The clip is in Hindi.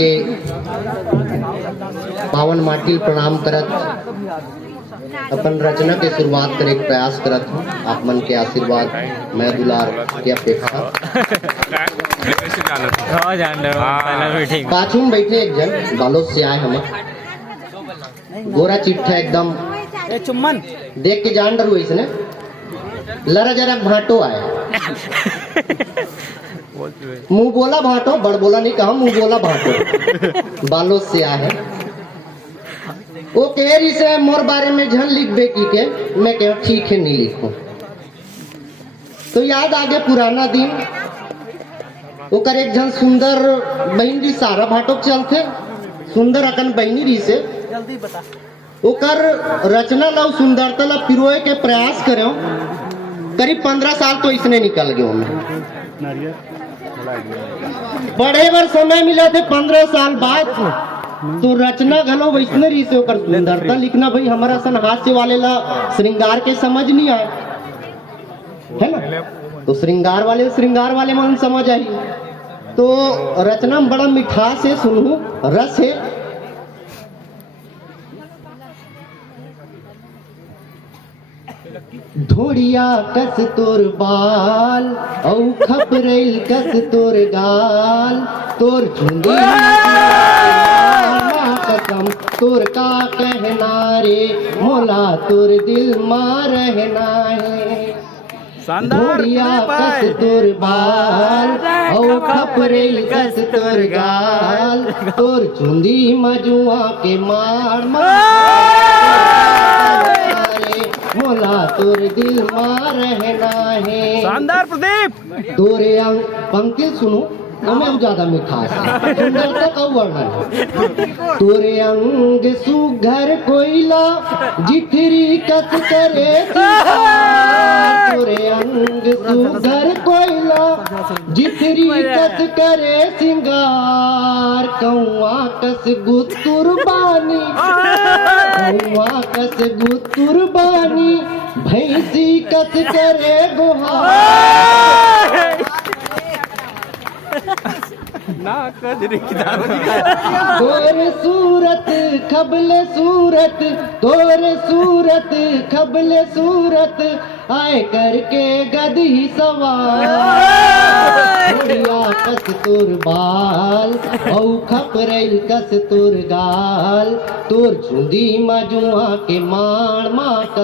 के पावन माटी प्रणाम करत अपन रचना के शुरुआत करे के प्रयास करत हूँ। आप मन के आशीर्वाद मैं दुलार की अपेक्षा। पाछू में बैठे एक जन बालोद से आए हमें, गोरा चिट्ठा एकदम देख के जान डरू इसने लरा जरा भाटो आए। मुंह बोला भाटो, बड़ बोला नहीं कहा, मुंह बोला भाटो। बालोद से आया है वो कह रही से मोर बारे में झन लिख बे की के, मैं कह ठीक है नहीं लिखूं। तो याद आगे पुराना दिन वो कर एक झन सुंदर बहन जी सारा भाटो चलते सुंदर अकन बहनी रही से जल्दी बता ओकर रचना ला सुंदरता ला पिरोए के प्रयास करे। करीब 15 साल तो इसने निकल गए हमें, बड़े बार समय मिला थे 15 साल बाद। तो रचना घलो वैसने रही से ओकर सुंदरता लिखना भाई हमारा सन हास्य वाले ला श्रृंगार के समझ नहीं आए है ना, तो श्रृंगार वाले मन समझ आई। तो रचना में बड़ा मिठास है, सुनू रस है। धोड़िया कस तोर बाल औ खपरेल कस तोर गाल, तोर झुंडी कसम तोर का कहना रे मोला तोर दिल मां रहना है। धोड़िया कस तोर बाल औ खपरेल कस तोर गाल, तोर झुंडी मजुआ के मार मोला तोर दिल मां रहना है। शानदार प्रदीप। तोरे अंग पंक्ति सुनो हमें ज्यादा मिठास है, सुंदरता का वर्णन। तोरे अंग सुघर कोयला जिठरी कस करे सिंगार, तोरे अंग सुघर कोयला जिठरी कस करे सिंगार। कौआ कस गुत्तुर बानी, कौआ कस गुत्तुर बानी, भैंसी कस करे गुहार। तोर सूरत खबले सूरत, तोर सूरत खबले सूरत, आए करके गधी सवार। धोड़िया कस तोर बाल औ खपरेल कस तोर गाल, तोर झुंडी मजुआ के माण माँ कस